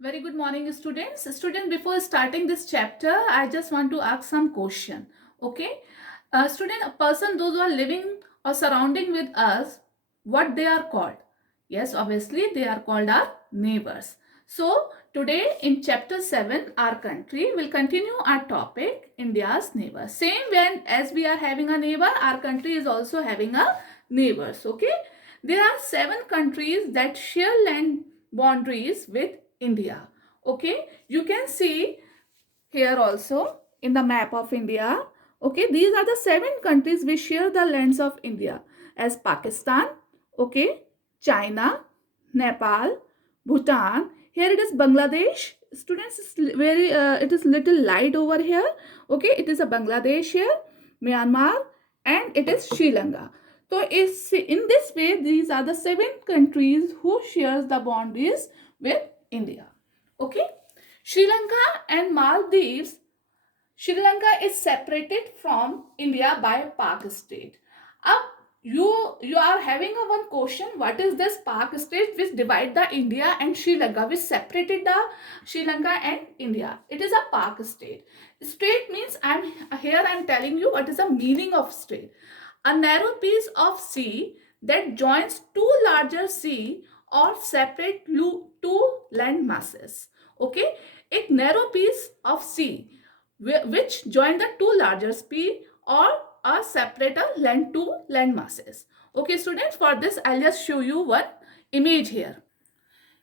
Very good morning, students. Students, before starting this chapter, I just want to ask some question. Okay, student, a person, those who are living or surrounding with us, what they are called? Yes, obviously they are called our neighbors. So today in chapter 7, our country will continue our topic, India's neighbors. Same when as we are having a neighbor, our country is also having a neighbors. Okay, there are 7 countries that share land boundaries with India. Okay, you can see here also in the map of India. Okay, these are the 7 countries which share the lands of India as Pakistan, okay, China, Nepal, Bhutan. Here it is Bangladesh. Students, it is little light over here. Okay, it is a Bangladesh here, Myanmar, and it is Sri Lanka. So is in this way, these are the 7 countries who shares the boundaries with India. Okay, Sri Lanka and Maldives. Sri Lanka is separated from India by Pak state. Up you are having a one question, what is this Pak state which divide the India and Sri Lanka, which separated the Sri Lanka and India? It is a Pak state. State means I'm telling you what is the meaning of state. A narrow piece of sea that joins two larger sea or separate two land masses. Okay, a narrow piece of sea which join the two larger sea or a separate land two land masses. Okay, students, for this I'll just show you one image here.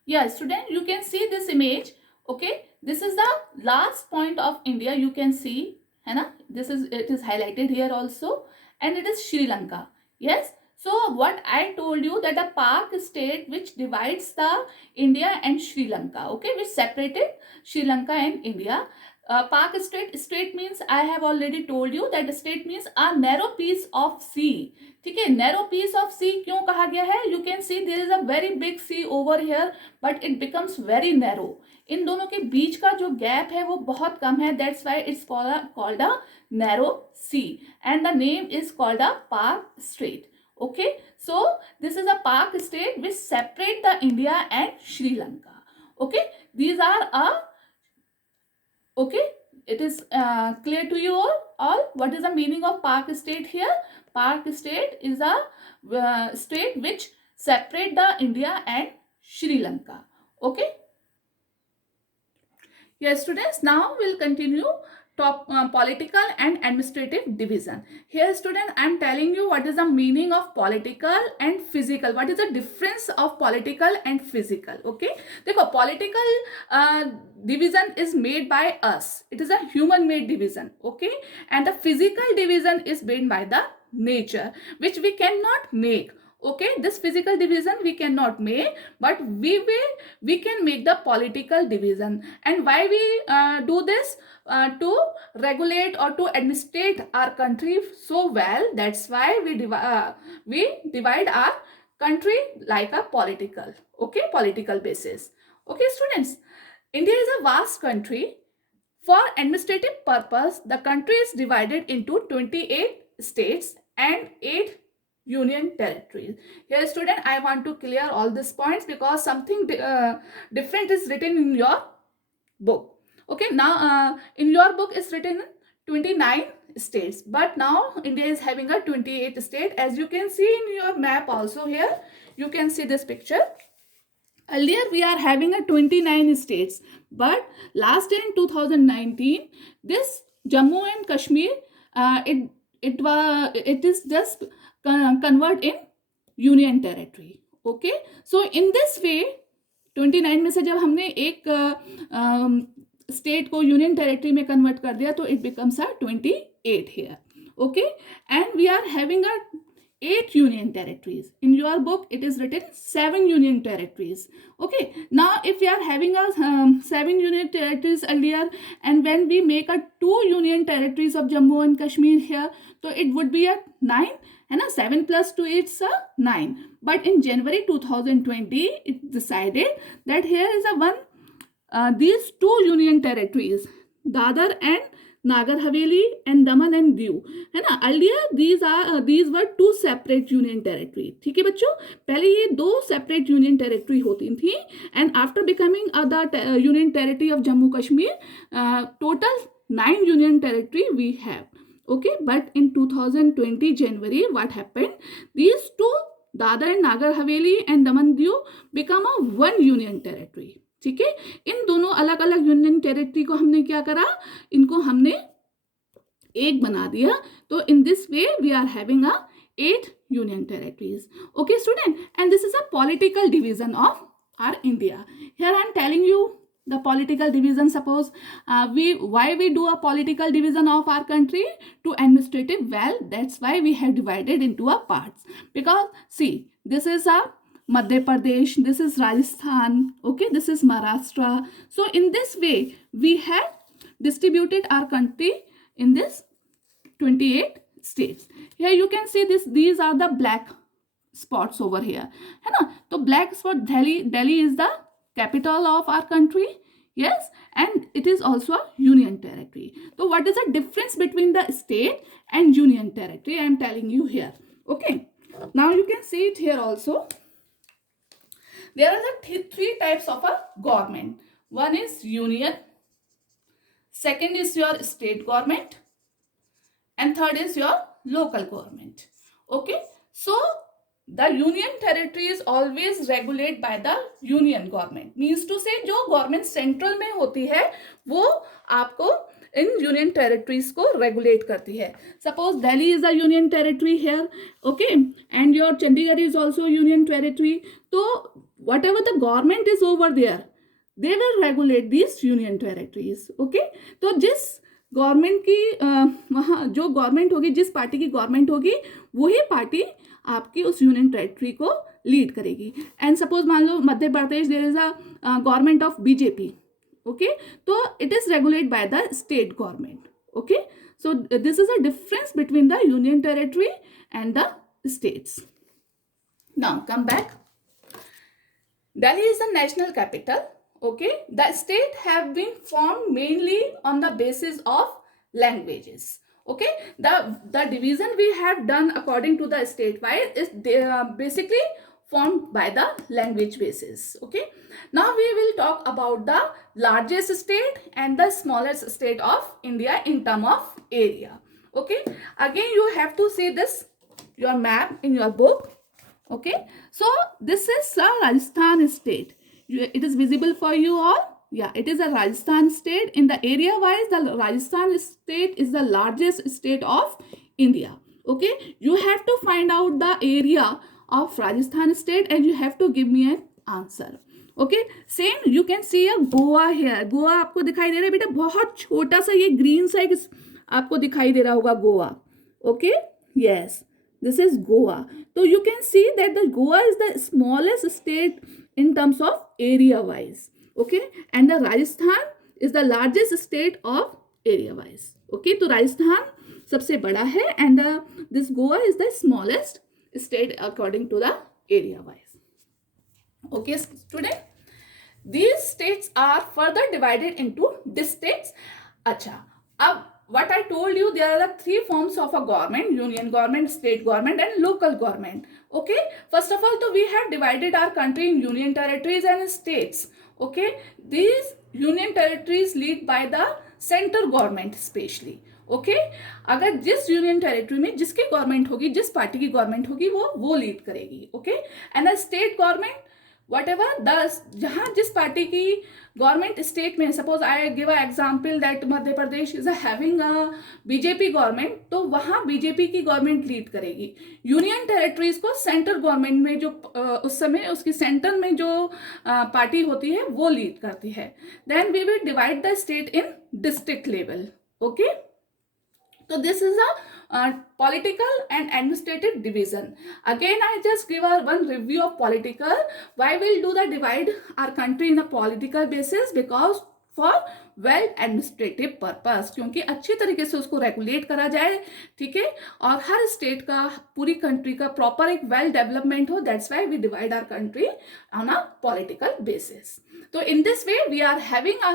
Yeah, student, you can see this image. Okay, this is the last point of India. You can see, है ना? It is highlighted here also, and it is Sri Lanka. Yes. So what I told you that a Pak state which divides the India and Sri Lanka. Okay, which separated Sri Lanka and India. Pak state means I have already told you that state means a narrow piece of sea. ठीक है, narrow piece of सी क्यों कहा गया है? You can see there is a very big sea over here but it becomes very narrow. इन दोनों के बीच का जो गैप है वो बहुत कम है, that's why it's called a narrow sea and the name is called a Palk Strait. Okay, so this is a park state which separate the India and Sri Lanka. Okay, these are a okay, it is clear to you all what is the meaning of park state here? Park state is a state which separate the India and Sri Lanka. Okay, yes students, now we'll continue top political and administrative division. Here student, I am telling you what is the meaning of political and physical, what is the difference of political and physical. Okay, देखो political division is made by us, it is a human made division. Okay, and the physical division is made by the nature, which we cannot make. Okay, this physical division we cannot make, but we can make the political division. And why we do this? To regulate or to administrate our country so well, that's why we divide our country like a political, okay, political basis. Okay students, India is a vast country. For administrative purpose, the country is divided into 28 states and 8 union territories. Here student, I want to clear all these points because something different is written in your book. Okay, now in your book is written 29 states, but now India is having a 28 state. As you can see in your map also, here you can see this picture. Earlier we are having a 29 states, but last year in 2019 this Jammu and Kashmir, it is just convert in union territory. Okay, so in this way 29 में से जब हमने एक state को union territory में convert कर दिया तो it becomes a 28 here. Okay, and we are having a 8 union territories. In your book it is written 7 union territories. Okay, now if we are having a 7 union territories earlier, and when we make a 2 union territories of Jammu and Kashmir here, so it would be a 9, है ना, 7 plus 2 it's a 9. But in January 2020 it decided that here is a one these 2 union territories, Dadar and Nagar Haveli and Daman and Diu, है ना. Earlier these were two separate union territory. ठीक है बच्चों, पहले ये दो सेपरेट यूनियन टेरिटरी होती थी, and after becoming the union territory of Jammu Kashmir, total 9 union territory we have. Okay, but in 2020 January, what happened? These two, Dadar and Nagar Haveli and Daman Diu, become a one union territory. ठीक है, इन दोनों अलग अलग union territory को हमने क्या करा, इनको हमने एक बना दिया. तो in this way we are having a 8 union territories. Okay student, and this is a political division of our India. Here I am telling you the political division. Suppose why we do a political division of our country to administrative, well, that's why we have divided into a parts. Because see, this is a Madhya Pradesh, this is Rajasthan, okay, this is Maharashtra. So in this way we have distributed our country in this 28 states. Here you can see this, these are the black spots over here, है ना. तो black spot, Delhi is the capital of our country, yes, and it is also a union territory. So what is the difference between the state and union territory? I am telling you here. Okay, now you can see it here also. There are the three types of a government. One is union, second is your state government, and third is your local government. Okay, so the union territory is always regulated by the union government. Means to say, जो government central में होती है वो आपको इन union territories को regulate करती है. Suppose Delhi is a union territory here, okay, and your Chandigarh is also union territory. तो whatever the government is over there, they will regulate these union territories. Okay, तो जिस government की वहाँ जो government होगी, जिस पार्टी की government होगी, वही पार्टी आपकी उस यूनियन टेरिटरी को लीड करेगी. एंड सपोज मान लो Madhya Pradesh, there is a government of BJP, okay, तो it is regulated by the state government. Okay, so this is a difference between the union territory and the states. Now come back. Delhi is the national capital. Okay, the state have been formed mainly on the basis of languages. Okay, the division we have done according to the state wise is basically formed by the language basis. Okay, now we will talk about the largest state and the smallest state of India in term of area. Okay, again you have to see this, your map in your book. Okay, so this is a Rajasthan state. It is visible for you all. Yeah, it is a Rajasthan state. In the area wise, the Rajasthan state is the largest state of India. Okay, you have to find out the area of Rajasthan state and you have to give me an answer. Okay, same you can see a Goa here. Goa आपको दिखाई दे रहा है बेटा, बहुत छोटा सा ये green सा एक आपको दिखाई दे रहा होगा Goa. Okay, yes, this is Goa. So you can see that the Goa is the smallest state in terms of area wise. Okay, and the Rajasthan is the largest state of area wise. Okay, तो राजस्थान सबसे बड़ा है and this Goa is the smallest state according to the area wise. Okay student, these states are further divided into districts. अच्छा, अब what I told you, there are the three forms of a government: union government, state government and local government. Okay, first of all, so we have divided our country in union territories and states. Okay, these union territories lead by the central government specially. Okay, अगर जिस union territory में जिसकी government होगी, जिस party की government होगी, वो lead करेगी. Okay, and the state government whatever the जहाँ जिस पार्टी की गवर्नमेंट स्टेट में, suppose I give a example that Madhya Pradesh is having a BJP government, तो वहाँ बीजेपी की गवर्नमेंट लीड करेगी. यूनियन टेरिटरीज को सेंट्रल गवर्नमेंट में जो उस समय उसकी सेंटर में जो पार्टी होती है वो लीड करती है. Then we will divide the state in district level. Okay, so this is a political and administrative division. Again I just give one review of political. Why we'll do the divide our country in a political basis? Because for well administrative purpose, क्योंकि अच्छी तरीके से उसको regulate करा जाए. ठीक है, और हर स्टेट का, पूरी कंट्री का प्रॉपर एक वेल डेवलपमेंट हो. That's why we divide our country on a political basis. तो in this way we are having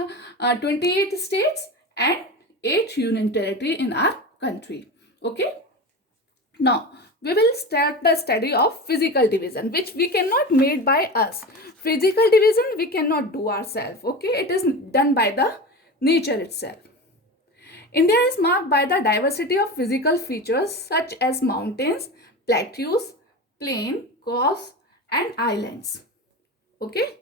28 states and 8 union territory in our country. Okay. Now, we will start the study of physical division, which we cannot made by us. Physical division we cannot do ourselves. Okay, it is done by the nature itself. India is marked by the diversity of physical features such as mountains, plateaus, plain, coasts, and islands. Okay.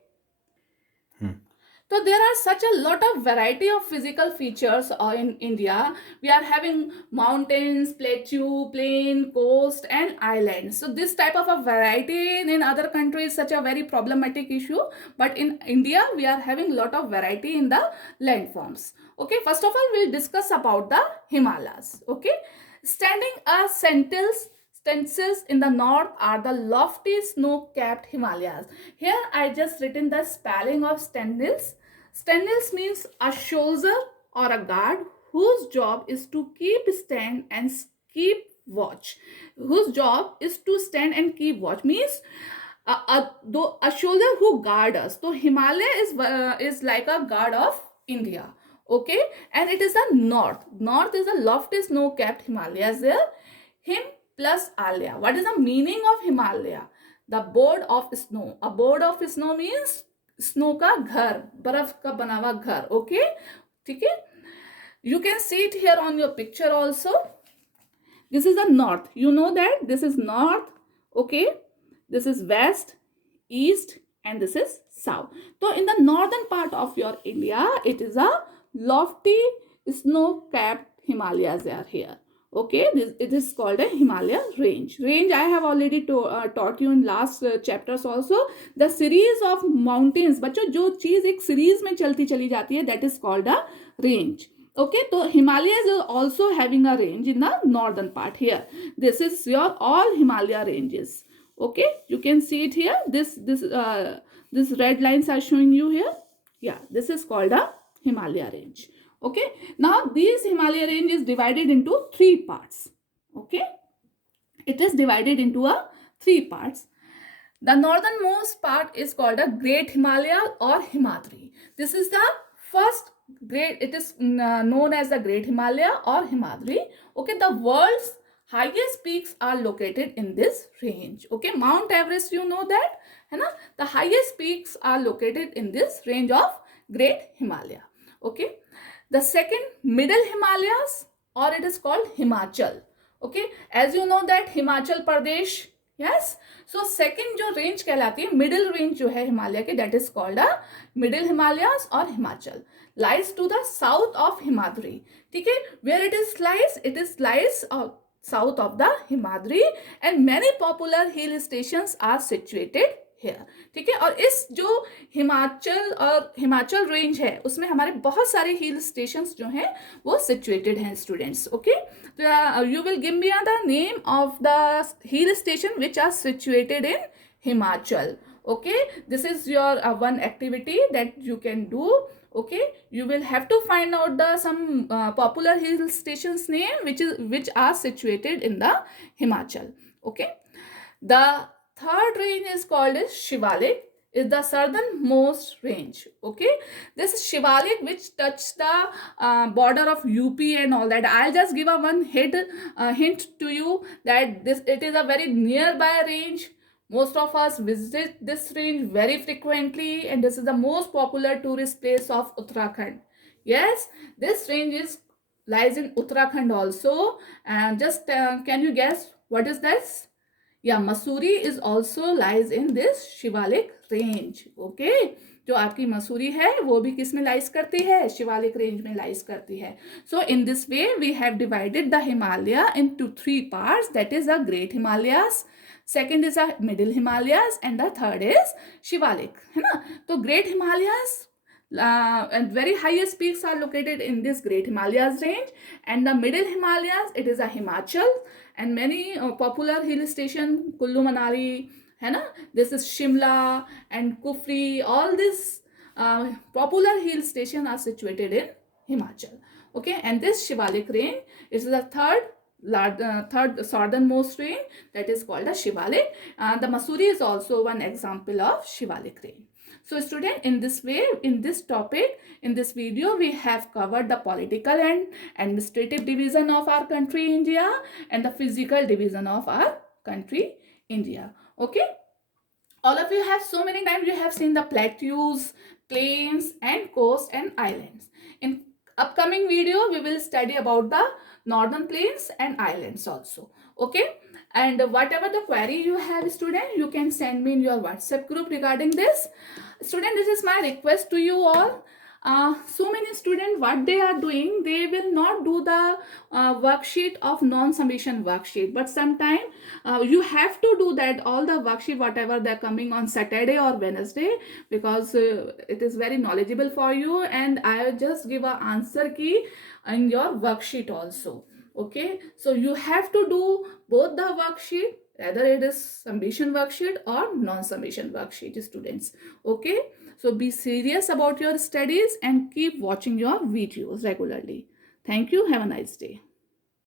So there are such a lot of variety of physical features in India. We are having mountains, plateau, plain, coast, and islands. So this type of a variety in other countries is such a very problematic issue. But in India, we are having a lot of variety in the landforms. Okay, first of all, we'll discuss about the Himalayas. Okay, standing as sentinels in the north are the lofty snow-capped Himalayas. Here I just written the spelling of sentinels. Sentinels means a soldier or a guard whose job is to keep stand and keep watch. Whose job is to stand and keep watch means a soldier who guard us. So Himalaya is like a guard of India. Okay, and it is the north. North is the lofty snow-capped Himalayas there. Him plus Alya. What is the meaning of Himalaya? The board of snow. A board of snow means snow का घर, बर्फ का बना हुआ घर. Okay, ठीक है. You can see it here on your picture also. This is the north. You know that this is north. Okay, this is west, east, and this is south. So in the northern part of your India, it is a lofty snow-capped Himalayas are here. Okay, it is called a Himalaya range. Range I have already taught you in last chapters also. The series of mountains, बच्चों जो चीज एक series में चलती चली जाती है, that is called a range. Okay, so Himalayas is also having a range in the northern part here. This is your all Himalaya ranges. Okay, you can see it here. This red lines are showing you here. Yeah, this is called a Himalaya range. Okay, now this Himalaya range is divided into 3 parts. Okay, it is divided into 3 parts. The northernmost part is called a Great Himalaya or Himadri. This is the first great, it is known as the Great Himalaya or Himadri. Okay, the world's highest peaks are located in this range. Okay, Mount Everest, you know that, है ना? The highest peaks are located in this range of Great Himalaya. Okay. The second, middle Himalayas, or it is called Himachal. Okay, as you know that Himachal Pradesh, yes. So second जो range कहलाती है, middle range जो है हिमालय के, that is called a middle Himalayas or Himachal, lies to the south of Himadri. ठीक है, where it is lies south of the Himadri, and many popular hill stations are situated here. ठीक है, और इस जो हिमाचल रेंज है उसमें हमारे बहुत सारे हिल स्टेशंस जो हैं वो सिचुएटेड हैं स्टूडेंट्स. ओके, तो you will give me the name of the hill station which are situated in Himachal. Okay, this is your one activity that you can do. Okay, you will have to find out the some popular hill stations name which are situated in the Himachal. Okay, the third range is called as Shivalik, is the southernmost range. Okay, this is Shivalik which touch the border of UP and all that. I'll just give a one hint to you that it is a very nearby range. Most of us visit this range very frequently, and this is the most popular tourist place of Uttarakhand. Yes, this range lies in Uttarakhand also. And just can you guess what is this? Yeah, Mussoorie is also lies in this Shivalik range. Okay, जो आपकी मसूरी है वो भी किस में lies करती है? Shivalik range में लाइज करती है. So in this way we have divided the Himalaya into 3 parts, that is the great Himalayas, second is the middle Himalayas, and the third is Shivalik, है ना. तो great Himalayas and very highest peaks are located in this Great Himalayas range, and the middle Himalayas, it is a Himachal, and many popular hill station, Kullu Manali, है ना, this is Shimla and Kufri, all these popular hill station are situated in Himachal. Okay, and this Shivalik range is the third southernmost range, that is called the Shivalik. The Mussoorie is also one example of Shivalik range. So student, in this way, in this topic, in this video, we have covered the political and administrative division of our country India and the physical division of our country India. Okay, all of you have so many times you have seen the plateaus, plains and coast and islands. In upcoming video we will study about the northern plains and islands also. Okay, and whatever the query you have student, you can send me in your WhatsApp group regarding this. Student, this is my request to you all. So many students, what they are doing, they will not do the worksheet of non-submission worksheet, but sometime you have to do that, all the worksheet whatever they're coming on Saturday or Wednesday, because it is very knowledgeable for you, and I just give a answer key in your worksheet also. Okay, so you have to do both the worksheet, whether it is submission worksheet or non-submission worksheet, students. Okay, so be serious about your studies and keep watching your videos regularly. Thank you. Have a nice day.